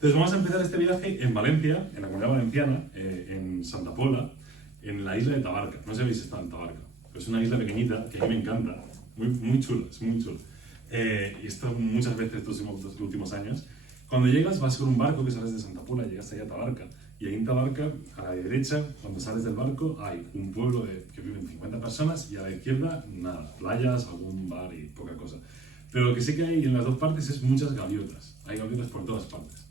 Entonces vamos a empezar este viaje en Valencia, en la Comunidad Valenciana, en Santa Pola, en la isla de Tabarca. No sé si habéis estado en Tabarca, pero es una isla pequeñita que a mí me encanta, muy chula, es muy chula. Y he estado muchas veces estos últimos años. Cuando llegas vas con un barco que sales de Santa Pola, llegas ahí a Tabarca, y ahí en Tabarca, a la derecha, cuando sales del barco, hay un pueblo que viven 50 personas y a la izquierda, nada, playas, algún bar y poca cosa. Pero lo que sí que hay en las dos partes es muchas gaviotas, hay gaviotas por todas partes.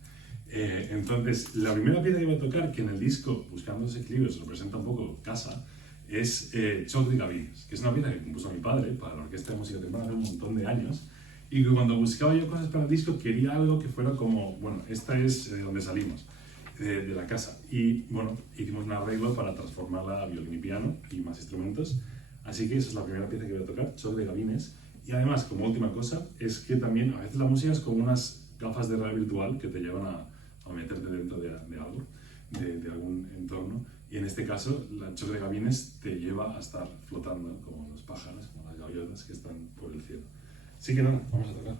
Entonces, la primera pieza que voy a tocar, que en el disco, Buscando ese equilibrio, se representa un poco casa, es Choc de Gavines, que es una pieza que compuso mi padre para la Orquesta de Música Temprana hace un montón de años, y que cuando buscaba yo cosas para el disco quería algo que fuera como, bueno, esta es de donde salimos, de la casa. Y bueno, hicimos un arreglo para transformarla a violín y piano y más instrumentos. Así que esa es la primera pieza que voy a tocar, Choc de Gavines. Y además, como última cosa, es que también a veces la música es como unas gafas de realidad virtual que te llevan a meterte dentro de algo, de algún entorno. Y en este caso, la Choc de Gavines te lleva a estar flotando como los pájaros, como las gaviotas que están por el cielo. Así que nada, vamos a tocar.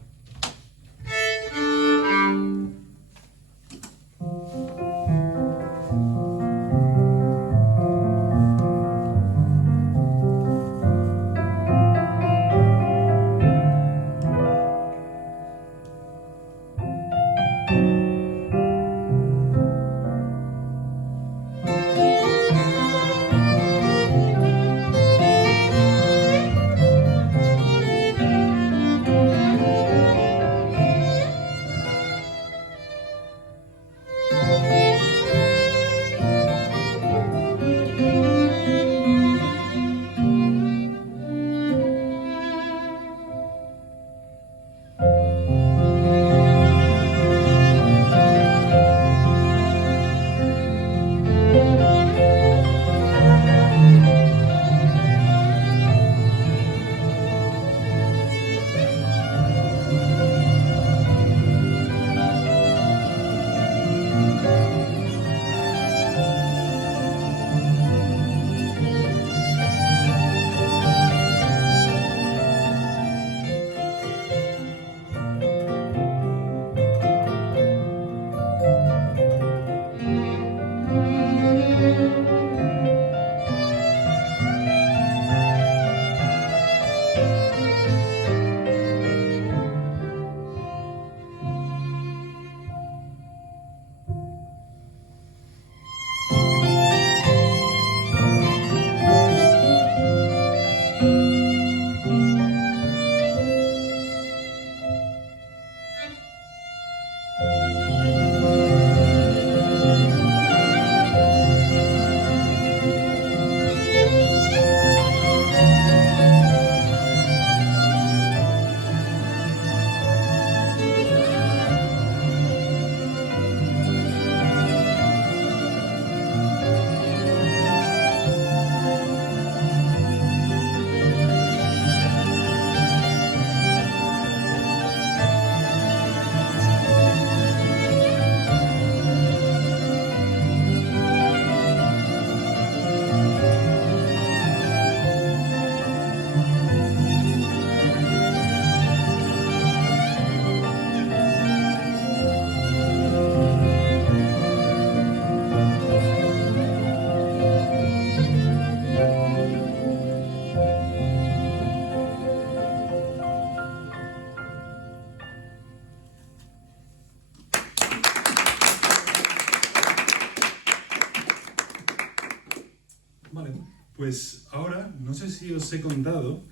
Vale, pues ahora no sé si os he contado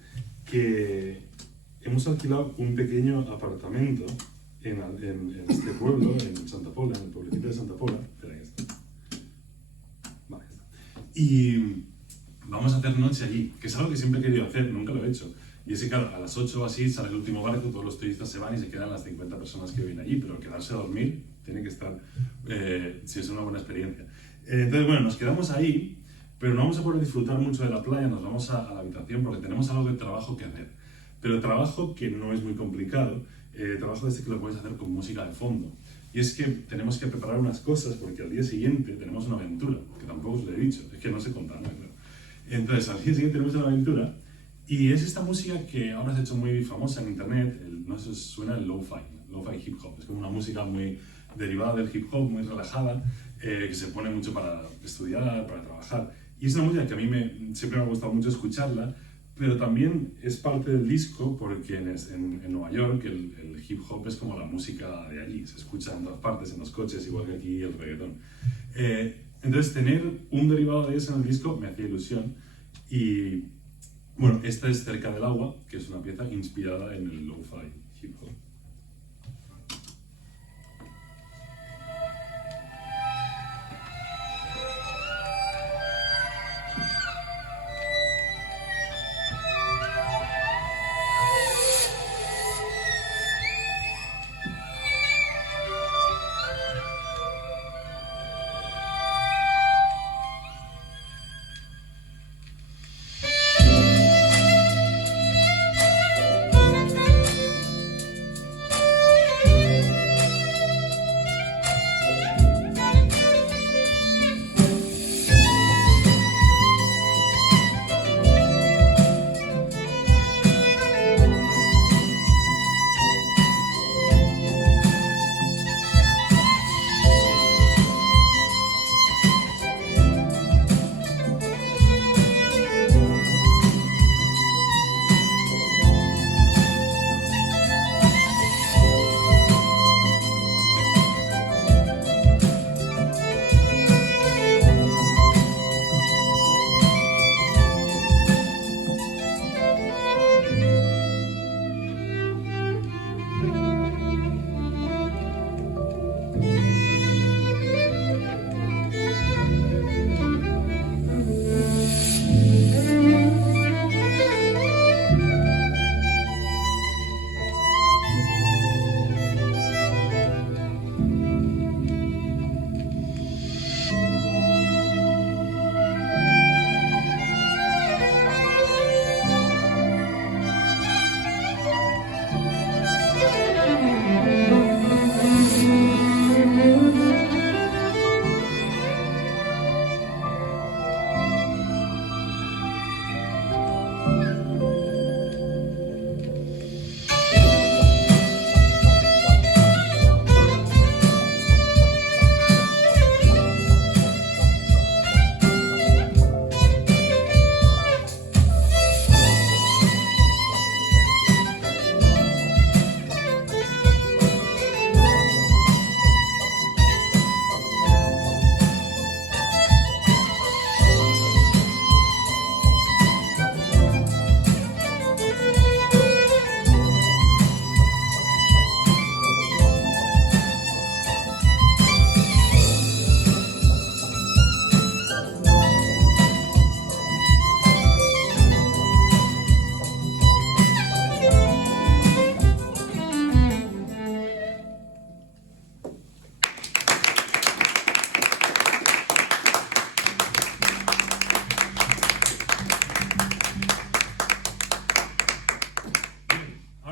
que hemos alquilado un pequeño apartamento en este pueblo, en Santa Pola, en el pueblecito de Santa Pola. Espera, ahí está. Vale, ya está. Y vamos a hacer noche allí, que es algo que siempre he querido hacer, nunca lo he hecho. Y es que, claro, a las 8 o así sale el último barco, todos los turistas se van y se quedan las 50 personas que viven allí, pero quedarse a dormir tiene que estar, si es una buena experiencia. Entonces, bueno, nos quedamos ahí. Pero no vamos a poder disfrutar mucho de la playa, nos vamos a la habitación porque tenemos algo de trabajo que hacer. Pero trabajo que no es muy complicado, trabajo de este que lo puedes hacer con música de fondo. Y es que tenemos que preparar unas cosas porque al día siguiente tenemos una aventura, que tampoco os lo he dicho, es que no sé contarlo, claro. Entonces, al día siguiente tenemos una aventura y es esta música que ahora se ha hecho muy famosa en internet, no sé si os suena el lo-fi hip hop, es como una música muy derivada del hip hop, muy relajada, que se pone mucho para estudiar, para trabajar. Y es una música que a mí siempre me ha gustado mucho escucharla, pero también es parte del disco porque en Nueva York el hip hop es como la música de allí, se escucha en todas partes, en los coches, igual que aquí el reggaetón. Entonces tener un derivado de eso en el disco me hacía ilusión y bueno, esta es Cerca del Agua, que es una pieza inspirada en el lo-fi hip hop.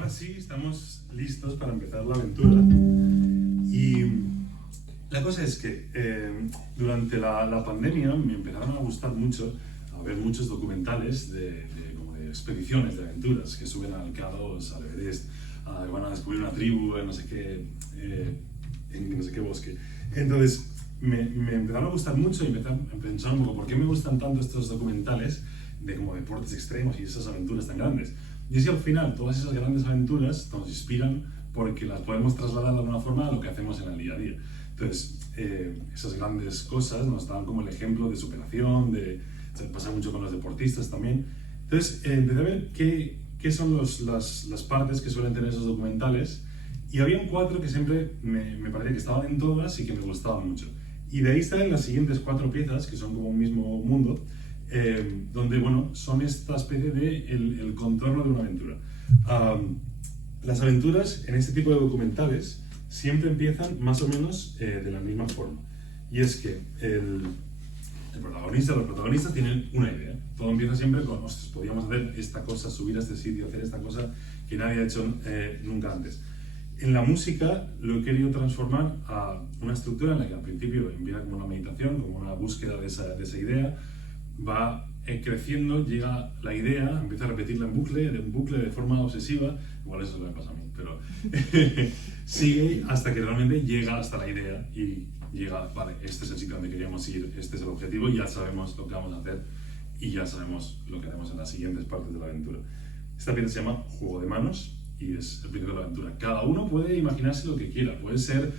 Sí, estamos listos para empezar la aventura. Y la cosa es que durante la pandemia me empezaron a gustar mucho, a ver muchos documentales como de expediciones, de aventuras, que suben al K2, al Everest, van a descubrir una tribu en no sé qué, en no sé qué bosque. Entonces me empezaron a gustar mucho y empecé a pensar un poco por qué me gustan tanto estos documentales de como deportes extremos y esas aventuras tan grandes. Y es que al final todas esas grandes aventuras nos inspiran porque las podemos trasladar de alguna forma a lo que hacemos en el día a día. Entonces, esas grandes cosas nos dan como el ejemplo de superación, pasa mucho con los deportistas también. Entonces, empecé a ver qué son las partes que suelen tener esos documentales y había 4 que siempre me parecía que estaban en todas y que me gustaban mucho. Y de ahí salen las siguientes 4 piezas, que son como un mismo mundo, donde, bueno, son esta especie de el contorno de una aventura. Las aventuras en este tipo de documentales siempre empiezan más o menos de la misma forma. Y es que los protagonistas tienen una idea. Todo empieza siempre con, ostras, podríamos hacer esta cosa, subir a este sitio, hacer esta cosa que nadie ha hecho nunca antes. En la música lo he querido transformar a una estructura en la que al principio empieza como una meditación, como una búsqueda de esa idea, va creciendo llega la idea, empieza a repetirla en bucle de forma obsesiva, igual eso es lo que me pasa a mí, pero sigue hasta que realmente llega hasta la idea y llega, vale, este es el sitio donde queríamos ir, este es el objetivo, ya sabemos lo que vamos a hacer y ya sabemos lo que haremos en las siguientes partes de la aventura. Esta pieza se llama Juego de Manos y es el principio de la aventura. Cada uno puede imaginarse lo que quiera, puede ser,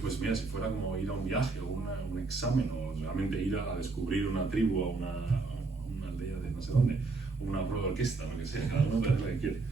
pues mira, si fuera como ir a un viaje o un examen o realmente ir a descubrir una tribu o una aldea de no sé dónde, o una prueba de orquesta, lo que sea, cada uno puede hacer lo que quiere.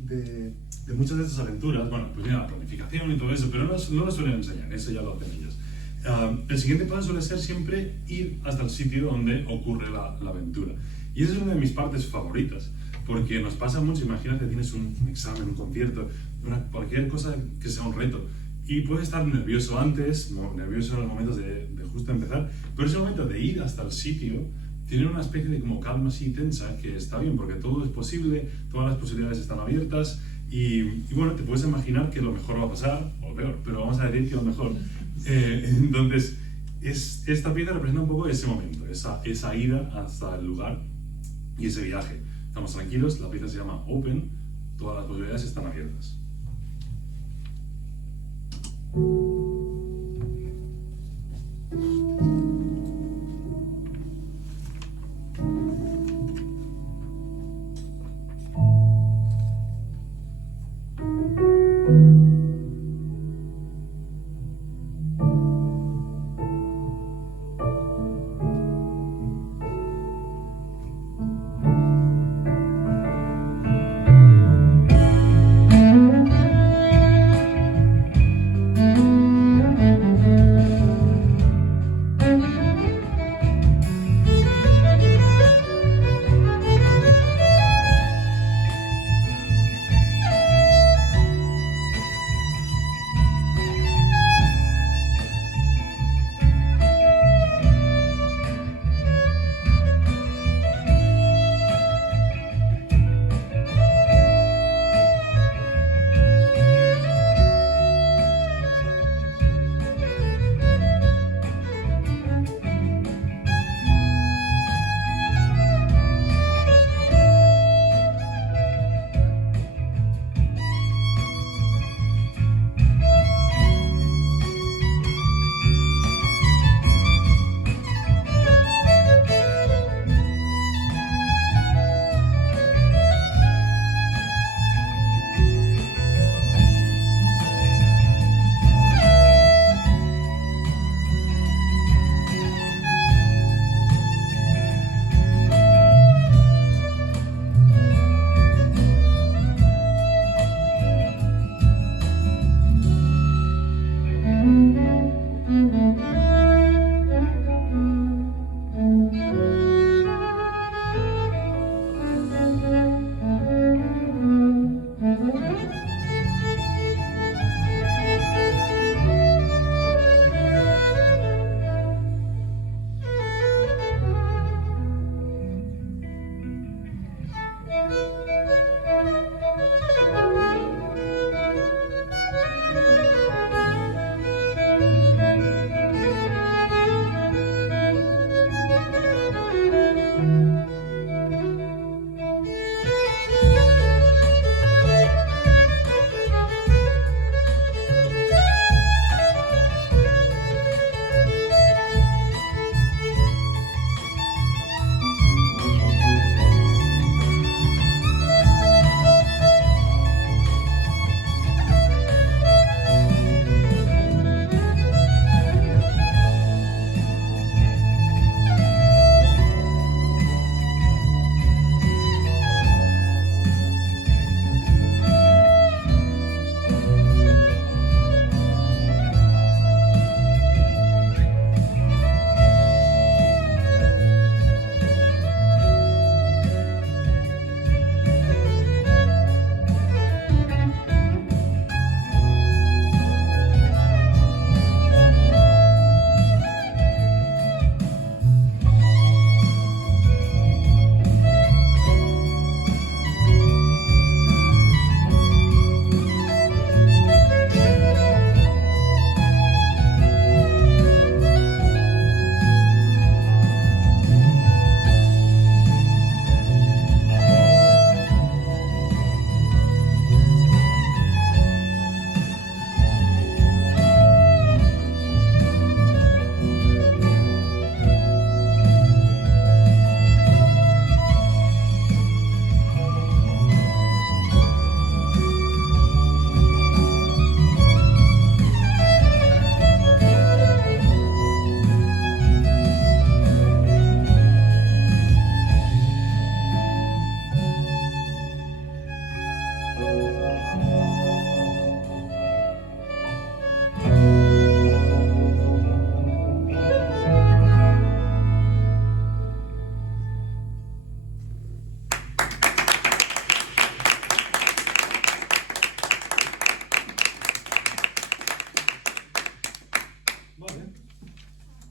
de muchas de estas aventuras, bueno, pues mira, la planificación y todo eso, pero no lo suelen enseñar, eso ya lo hacen ellos. El siguiente paso suele ser siempre ir hasta el sitio donde ocurre la aventura. Y esa es una de mis partes favoritas, porque nos pasa mucho, imagínate, tienes un examen, un concierto, cualquier cosa que sea un reto, y puedes estar nervioso antes, nervioso en los momentos de justo empezar, pero ese momento de ir hasta el sitio tiene una especie de como calma así tensa, que está bien, porque todo es posible, todas las posibilidades están abiertas, y bueno, te puedes imaginar que lo mejor va a pasar, o peor, pero vamos a decir que lo mejor. Entonces, esta pieza representa un poco ese momento, esa ida hasta el lugar y ese viaje. Estamos tranquilos, la pieza se llama Open, todas las posibilidades están abiertas.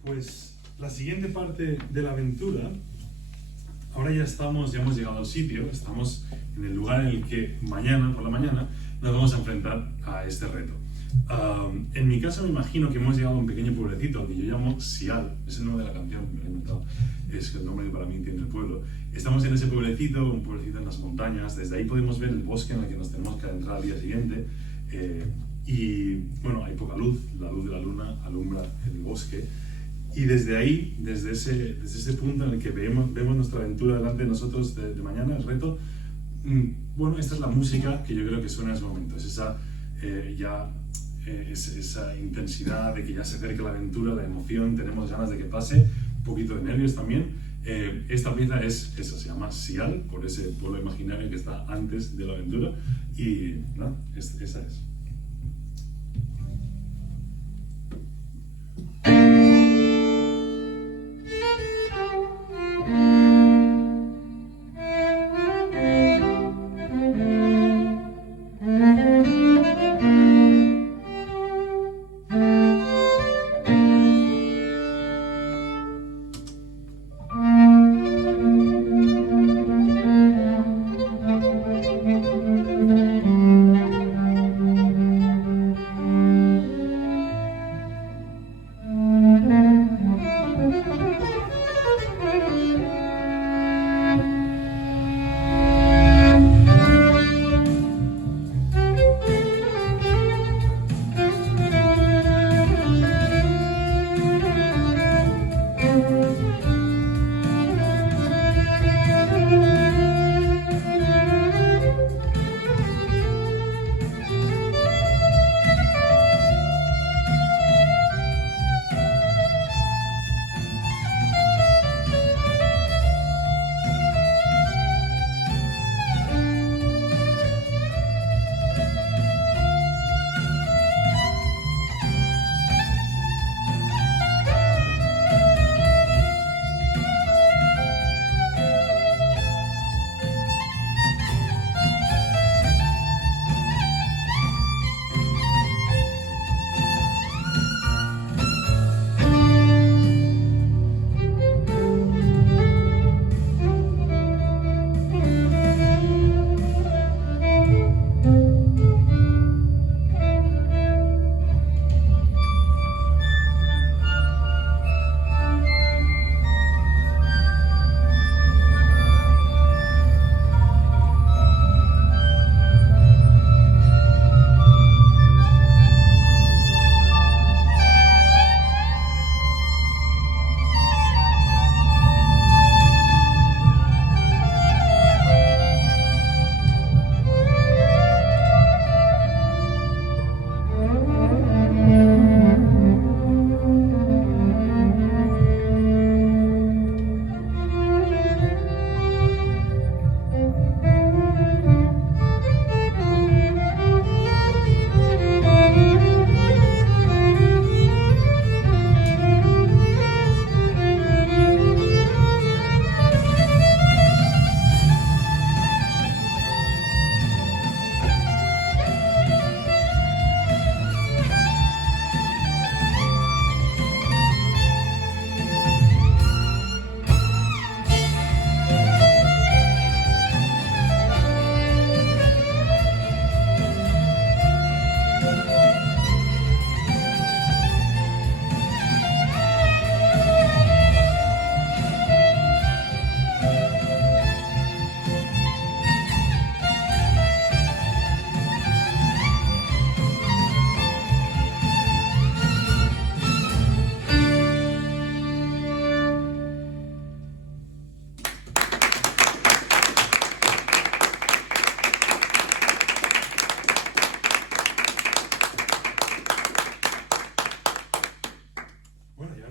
Pues la siguiente parte de la aventura, ahora ya hemos llegado al sitio, estamos en el lugar en el que mañana, por la mañana, nos vamos a enfrentar a este reto. En mi caso me imagino que hemos llegado a un pequeño pueblecito que yo llamo Sial, es el nombre de la canción, me lo he inventado, es el nombre que para mí tiene el pueblo. Estamos en ese pueblecito, un pueblecito en las montañas, desde ahí podemos ver el bosque en el que nos tenemos que adentrar al día siguiente. Y bueno, hay poca luz, la luz de la luna alumbra el bosque. Y desde ahí, desde ese punto en el que vemos nuestra aventura delante de nosotros de mañana, el reto, bueno, esta es la música que yo creo que suena en ese momento. Es esa intensidad de que ya se acerca la aventura, la emoción, tenemos ganas de que pase, un poquito de nervios también. Esta pieza es esa, se llama Sial, por ese pueblo imaginario que está antes de la aventura. Y nada, esa es.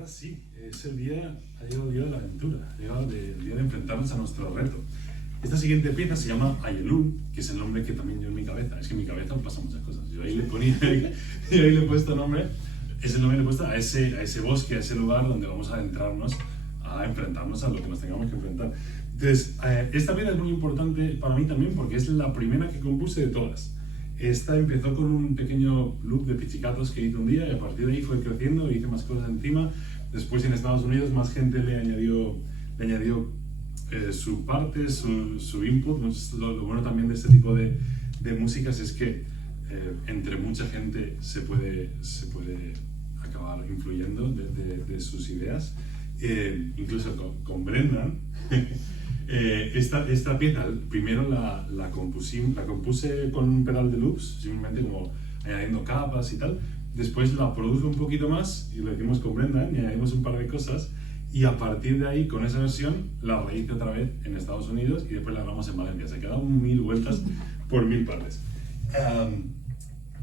Sí, ha llegado el día de la aventura, ha llegado el día de enfrentarnos a nuestro reto. Esta siguiente pieza se llama Ayelún, que es el nombre que también yo en mi cabeza, es que en mi cabeza pasan muchas cosas, yo ahí le he puesto nombre, es el nombre que le he puesto a ese bosque, a ese lugar donde vamos a adentrarnos, a enfrentarnos a lo que nos tengamos que enfrentar. Entonces, esta pieza es muy importante para mí también porque es la primera que compuse de todas. Esta empezó con un pequeño loop de pizzicatos que hice un día y a partir de ahí fue creciendo, hice más cosas encima. Después en Estados Unidos más gente le añadió su parte, su input. Lo bueno también de este tipo de músicas es que entre mucha gente se puede acabar influyendo de sus ideas. Incluso con Brendan, esta pieza primero la compuse con un pedal de loops, simplemente como añadiendo capas y tal. Después la produje un poquito más y lo hicimos con Brendan y añadimos un par de cosas. Y a partir de ahí, con esa versión, la rehice otra vez en Estados Unidos y después la grabamos en Valencia. Se quedaron 1000 vueltas por 1000 partes.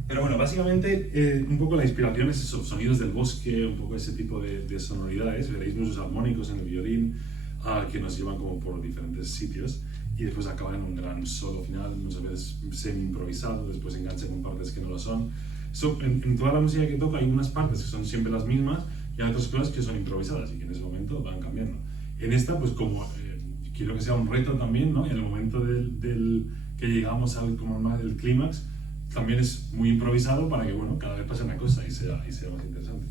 Pero bueno, básicamente un poco la inspiración es esos sonidos del bosque, un poco ese tipo de sonoridades. Veréis muchos armónicos en el violín que nos llevan como por diferentes sitios y después acaba en un gran solo final, muchas veces semi-improvisado, después engancha con partes que no lo son. En toda la música que toco hay unas partes que son siempre las mismas y hay otras cosas que son improvisadas y que en ese momento van cambiando. En esta, pues como quiero que sea un reto también, ¿no? En el momento que llegamos al clímax, también es muy improvisado para que, bueno, cada vez pase una cosa y sea más interesante.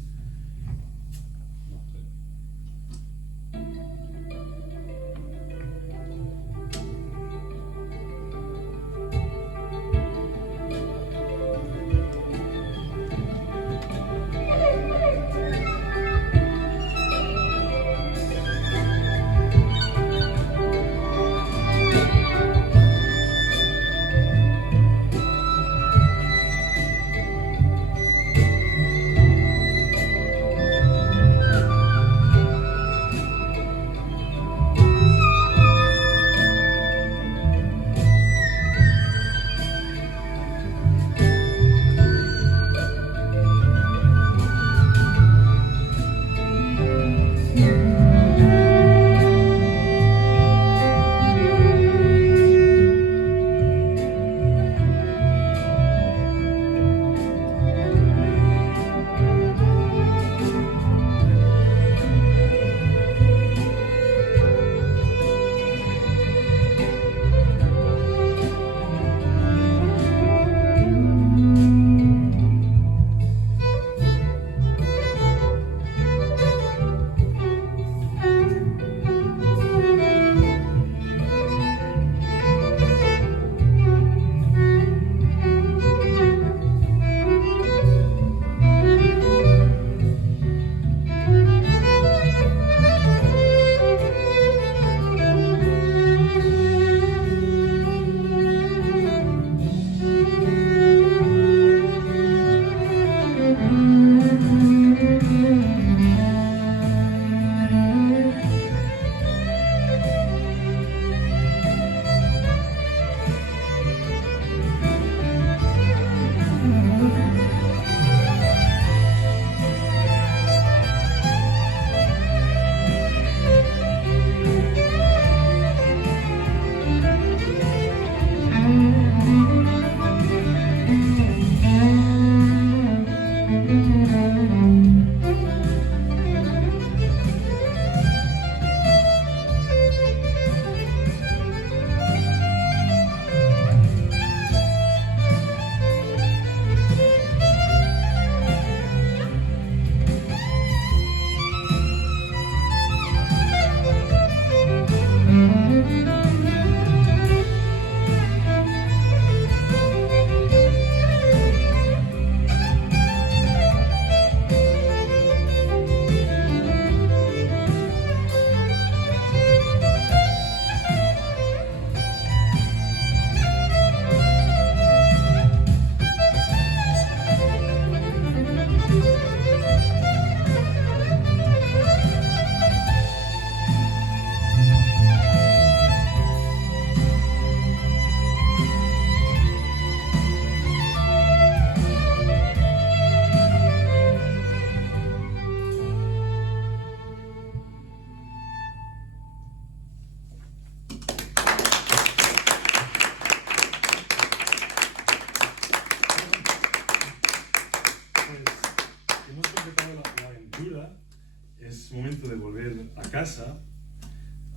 momento de volver a casa.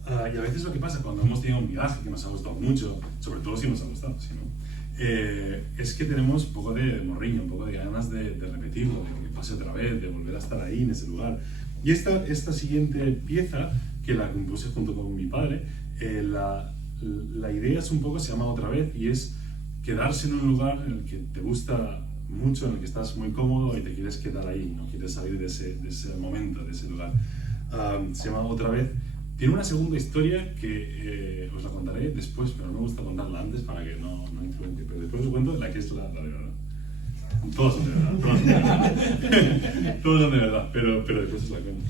Y a veces lo que pasa cuando hemos tenido un viaje que nos ha gustado mucho, sobre todo si nos ha gustado, si no, es que tenemos un poco de morriño, un poco de ganas de repetirlo, de que pase otra vez, de volver a estar ahí en ese lugar. Y esta siguiente pieza, que la compuse junto con mi padre, la idea es un poco, se llama Otra vez, y es quedarse en un lugar en el que te gusta mucho, en el que estás muy cómodo y te quieres quedar ahí, no quieres salir de ese momento, de ese lugar. Se llama Otra vez. Tiene una segunda historia que os la contaré después, pero no me gusta contarla antes para que no influencie. Pero después os cuento la que es la de verdad. Todas son de verdad, todas son de verdad. Todas son de verdad, pero después os la cuento.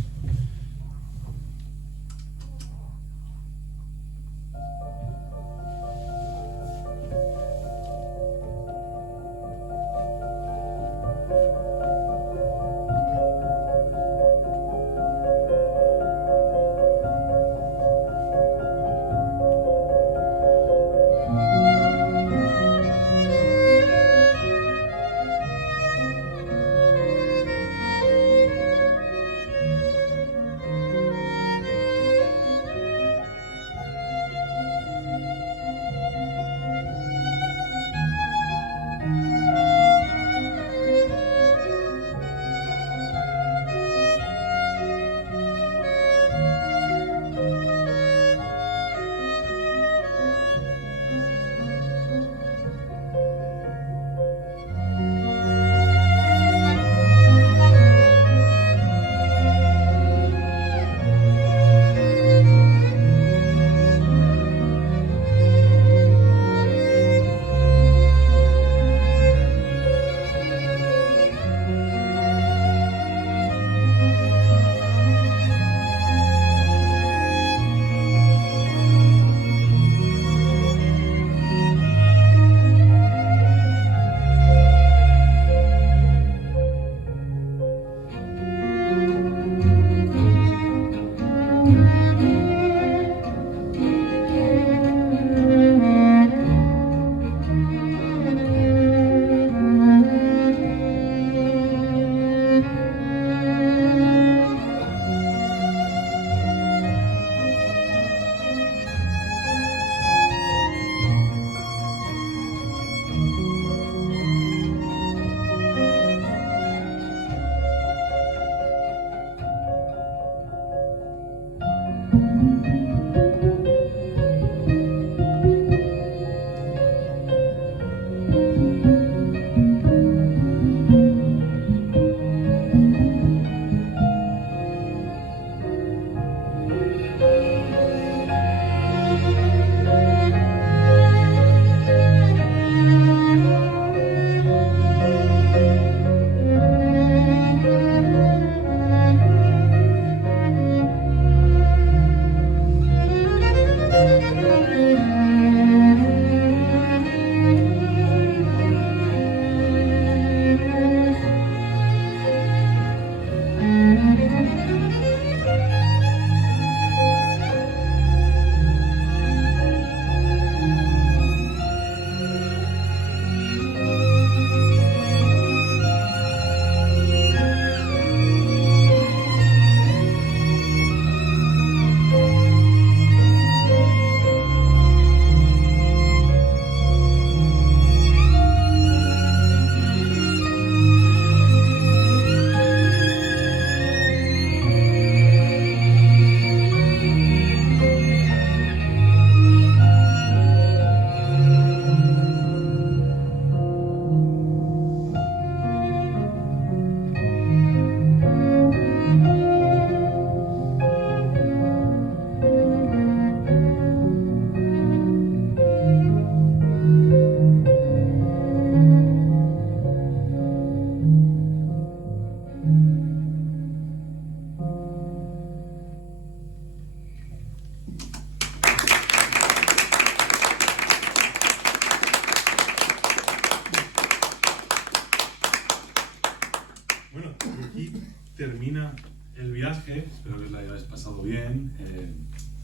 termina el viaje, espero que os lo hayáis pasado bien.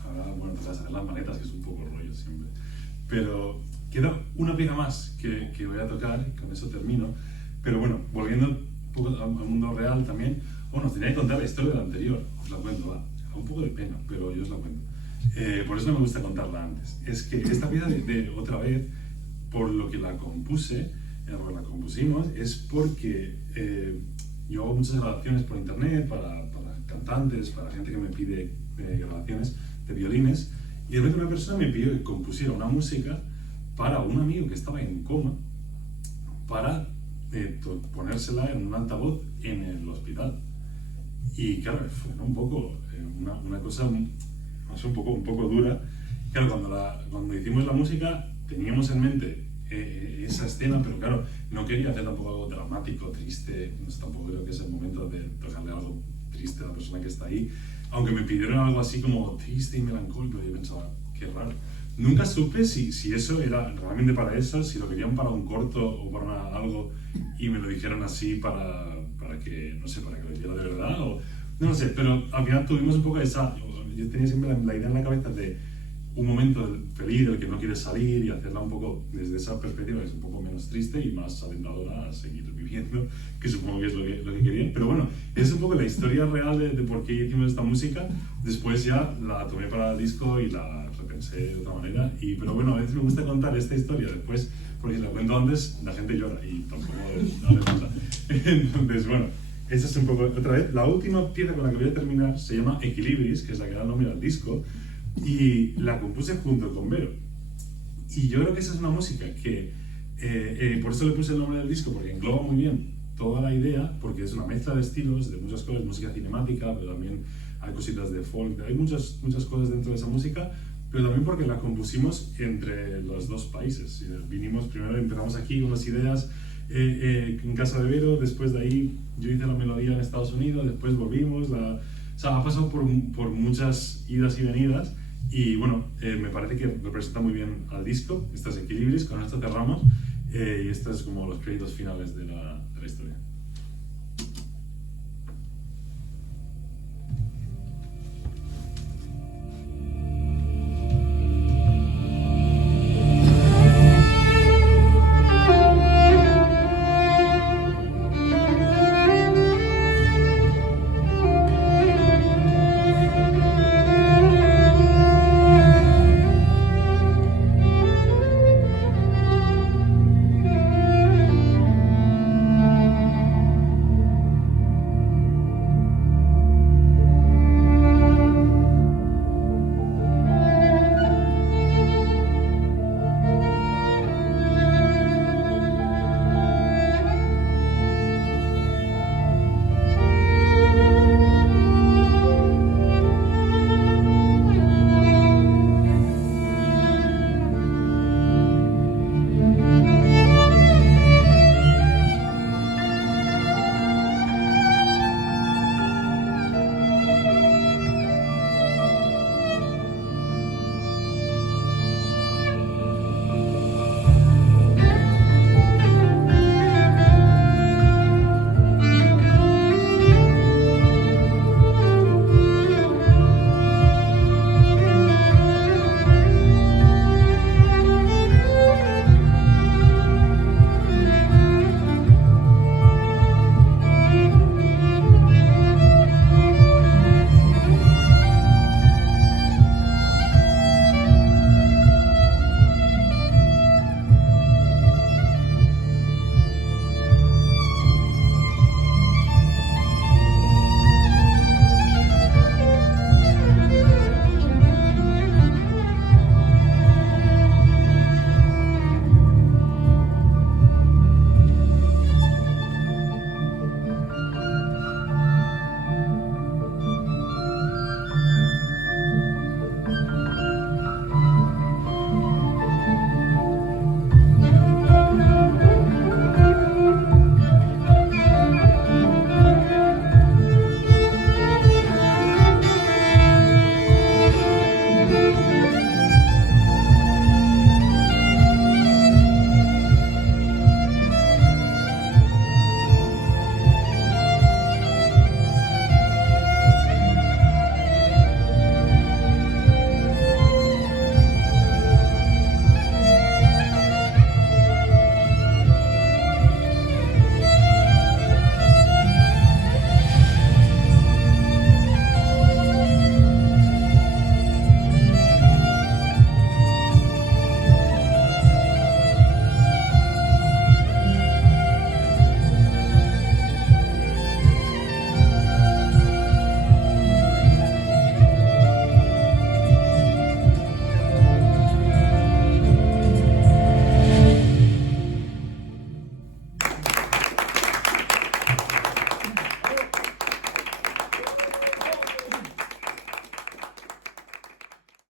Ahora, bueno, te vas a hacer las maletas, que es un poco rollo siempre. Pero queda una pieza más que voy a tocar, y con eso termino. Pero bueno, volviendo un poco al mundo real también, bueno, os tenía que contar la historia de la anterior, os la cuento, va. Da un poco de pena, pero yo os la cuento. Por eso no me gusta contarla antes. Es que esta pieza de Otra vez, por lo que la compuse, por lo que la compusimos, es porque yo hago muchas grabaciones por internet para cantantes, para gente que me pide grabaciones de violines, y de repente una persona me pidió que compusiera una música para un amigo que estaba en coma, para ponérsela en un altavoz en el hospital. Y claro, fue un poco una cosa, no sé, un poco dura. Claro, cuando hicimos la música teníamos en mente esa escena, pero claro, no quería hacer tampoco algo dramático, triste. No sé, tampoco creo que es el momento de tocarle algo triste a la persona que está ahí. Aunque me pidieron algo así como triste y melancólico, yo pensaba, qué raro. Nunca supe si eso era realmente para eso, si lo querían para un corto o para algo, y me lo dijeron así para que, no sé, para que lo hiciera de verdad, o no lo sé, pero al final tuvimos un poco esa, yo tenía siempre la idea en la cabeza de un momento feliz del que no quieres salir y hacerla un poco desde esa perspectiva, que es un poco menos triste y más alentadora a seguir viviendo, que supongo que es lo que querían. Pero bueno, es un poco la historia real de por qué hicimos esta música. Después ya la tomé para el disco y la repensé de otra manera. Pero bueno, a veces me gusta contar esta historia después, porque si la cuento antes, la gente llora y tampoco hace falta. Entonces, bueno, esa es un poco, otra vez, la última pieza con la que voy a terminar se llama Equilibris, que es la que da el nombre al disco, y la compuse junto con Vero. Y yo creo que esa es una música que, por eso le puse el nombre del disco, porque engloba muy bien toda la idea, porque es una mezcla de estilos, de muchas cosas, música cinemática, pero también hay cositas de folk, hay muchas cosas dentro de esa música, pero también porque la compusimos entre los dos países. Vinimos, primero empezamos aquí con las ideas en casa de Vero, después de ahí yo hice la melodía en Estados Unidos, después volvimos, o sea, ha pasado por muchas idas y venidas, y bueno, me parece que representa muy bien al disco. Estos Equilibris, con esto cerramos, y estos es como los créditos finales de la historia.